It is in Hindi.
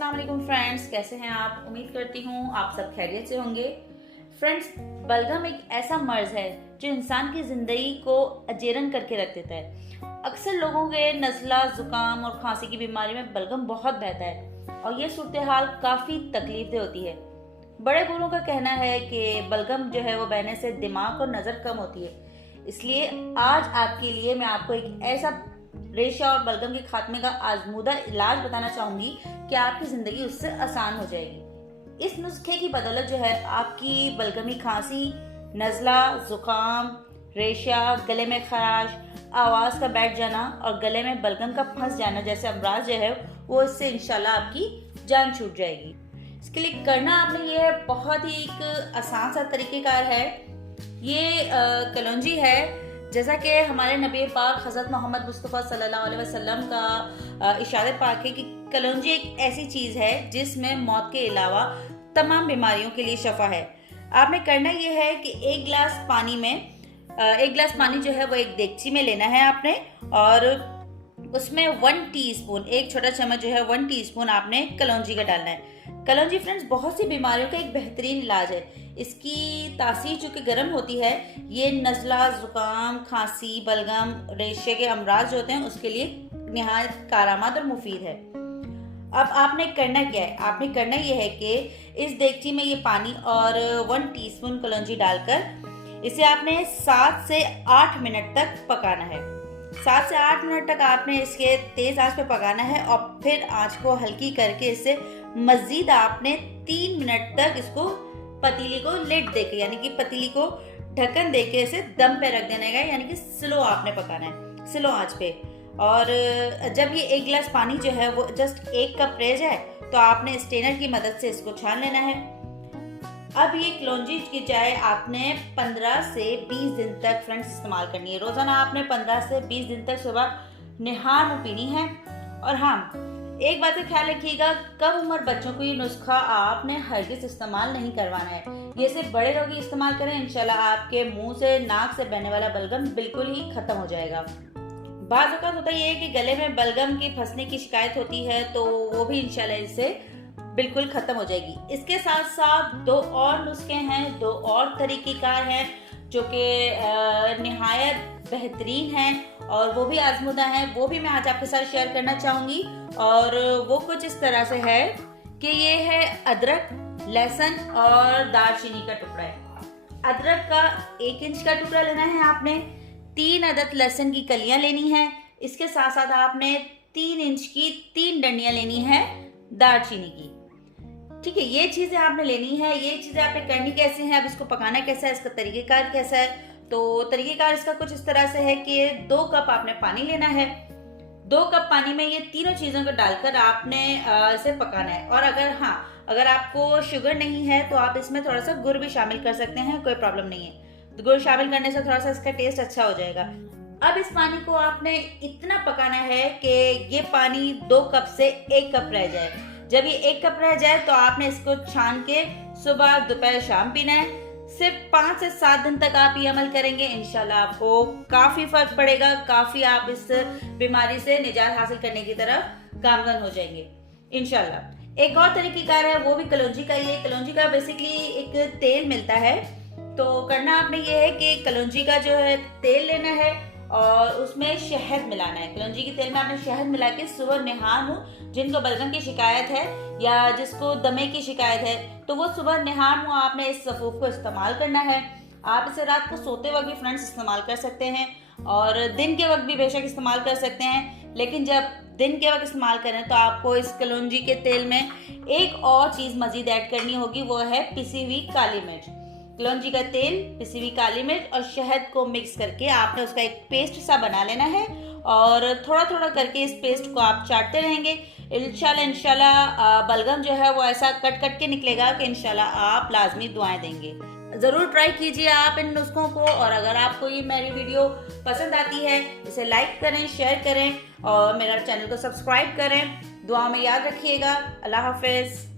अस्सलाम वालेकुम फ्रेंड्स, कैसे हैं आप। उम्मीद करती हूँ आप सब खैरियत से होंगे। फ्रेंड्स, बलगम एक ऐसा मर्ज है जो इंसान की जिंदगी को अजेरन करके रख देता है। अक्सर लोगों के नज़ला, जुकाम और खांसी की बीमारी में बलगम बहुत बहता है और ये सूरत हाल काफ़ी तकलीफदेह होती है। बड़े बूढ़ों का कहना है कि बलगम जो है वो बहने से दिमाग और नज़र कम होती है। इसलिए आज आपके लिए मैं आपको एक ऐसा रेशा और बलगम के खात्मे का आजमूदा इलाज बताना चाहूंगी कि आपकी जिंदगी उससे आसान हो जाएगी। इस नुस्खे की बदौलत जो है आपकी बलगमी खांसी, नज़ला, जुकाम, रेशा, गले में खराश, आवाज़ का बैठ जाना और गले में बलगम का फंस जाना जैसे अमराज जो है वो इससे इंशाल्लाह आपकी जान छूट जाएगी। इसके लिए करना आपने ये है, बहुत ही एक आसान सा तरीक़ेकार है। ये कलौंजी है, जैसा कि हमारे नबी पाक हज़रत मोहम्मद मुस्तफ़ा सल्लल्लाहु अलैहि वसल्लम का इशारे पाक है कि कलौंजी एक ऐसी चीज़ है जिसमें मौत के अलावा तमाम बीमारियों के लिए शफा है। आपने करना ये है कि एक गिलास पानी जो है वो एक देगची में लेना है आपने, और उसमें 1 टीस्पून, एक छोटा चम्मच जो है 1 टीस्पून आपने कलौंजी का डालना है। कलौंजी फ्रेंड्स बहुत सी बीमारियों का एक बेहतरीन इलाज है। इसकी तासीर चूँकि गर्म होती है, ये नज़ला, ज़ुकाम, खांसी, बलगम, रेशे के अमराज जो होते हैं उसके लिए निहायत कारआमद और मुफीद है। अब आपने करना क्या है, आपने करना ये है कि इस देगची में ये पानी और 1 टीस्पून कलौंजी डालकर इसे आपने 7 से 8 मिनट तक पकाना है। 7 से 8 मिनट तक आपने इसके तेज आंच पे पकाना है और फिर आंच को हल्की करके इससे मजीद आपने 3 मिनट तक इसको पतीली को लिड देके, यानी कि पतीली को ढक्कन देके इसे दम पे रख देना है, यानी कि स्लो आपने पकाना है, स्लो आंच पे। और जब ये 1 गिलास पानी जो है वो जस्ट 1 कप रह जाए तो आपने स्ट्रेनर की मदद से इसको छान लेना है। अब ये कलौंजी की चाय आपने 15 से 20 दिन तक फ्रेंड्स इस्तेमाल करनी है। रोजाना आपने 15 से 20 दिन तक सुबह निहार मुँह पीनी है। और हाँ, एक बात का ख्याल रखिएगा, कम उम्र बच्चों को ये नुस्खा आपने हरगिज़ इस्तेमाल नहीं करवाना है। ये सिर्फ बड़े लोग ही इस्तेमाल करें, इंशाल्लाह आपके मुंह से, नाक से बहने वाला बलगम बिल्कुल ही खत्म हो जाएगा। बाज़ औक़ात होता ये है कि गले में बलगम की फंसने की शिकायत होती है, तो वो भी इंशाल्लाह इससे बिल्कुल खत्म हो जाएगी। इसके साथ साथ 2 और नुस्खे हैं, 2 और तरीक़ेकार हैं जो कि निहायत बेहतरीन हैं और वो भी आजमूदा हैं, वो भी मैं आज आपके साथ शेयर करना चाहूँगी। और वो कुछ इस तरह से है कि ये है अदरक, लहसुन और दालचीनी का टुकड़ा है। अदरक का 1 इंच का टुकड़ा लेना है आपने, 3 अदद लहसुन की कलियां लेनी है। इसके साथ साथ आपने 3 इंच की 3 डंडियां लेनी है दालचीनी की। ठीक है, ये चीजें आपने लेनी है। ये चीजें आपने करनी कैसे हैं, अब इसको पकाना कैसा है, इसका तरीकेकार कैसा है। तो तरीकेकार इसका कुछ इस तरह से है कि 2 कप आपने पानी लेना है। 2 कप पानी में ये तीनों चीज़ों को डालकर आपने इसे पकाना है। और अगर आपको शुगर नहीं है तो आप इसमें थोड़ा सा गुड़ भी शामिल कर सकते हैं, कोई प्रॉब्लम नहीं है। तो गुड़ शामिल करने से थोड़ा सा इसका टेस्ट अच्छा हो जाएगा। अब इस पानी को आपने इतना पकाना है कि ये पानी 2 कप से 1 कप रह जाए। जब ये 1 कप रह जाए तो आपने इसको छान के सुबह, दोपहर, शाम पीना है। सिर्फ 5 से 7 दिन तक आप ये अमल करेंगे, इंशाल्लाह आपको काफ़ी फ़र्क पड़ेगा, काफ़ी आप इस बीमारी से निजात हासिल करने की तरफ गामजन हो जाएंगे इंशाल्लाह। एक और तरीक़ेकार है, वो भी कलौंजी का ही है। कलौंजी का बेसिकली एक तेल मिलता है। तो करना आपने ये है कि कलौंजी का जो है तेल लेना है और उसमें शहद मिलाना है। कलौंजी के तेल में आपने शहद मिला के सुबह निहार मुँह, जिनको बलगम की शिकायत है या जिसको दमे की शिकायत है, तो वो सुबह निहार मुँह आपने इस सफ़ूफ को इस्तेमाल करना है। आप इसे रात को सोते वक्त भी फ्रेंड्स इस्तेमाल कर सकते हैं और दिन के वक्त भी बेशक इस्तेमाल कर सकते हैं। लेकिन जब दिन के वक्त इस्तेमाल करें तो आपको इस कलौंजी के तेल में एक और चीज़ मज़ीद ऐड करनी होगी, वो है पिसी हुई काली मिर्च। कलौंजी का तेल, पिसी हुई काली मिर्च और शहद को मिक्स करके आपने उसका एक पेस्ट सा बना लेना है और थोड़ा थोड़ा करके इस पेस्ट को आप चाटते रहेंगे। इंशाल्लाह बलगम जो है वो ऐसा कट कट के निकलेगा कि इंशाल्लाह आप लाजमी दुआएं देंगे। ज़रूर ट्राई कीजिए आप इन नुस्खों को। और अगर आपको ये मेरी वीडियो पसंद आती है, इसे लाइक करें, शेयर करें और मेरा चैनल को सब्सक्राइब करें। दुआ में याद रखिएगा। अल्लाह हाफिज़।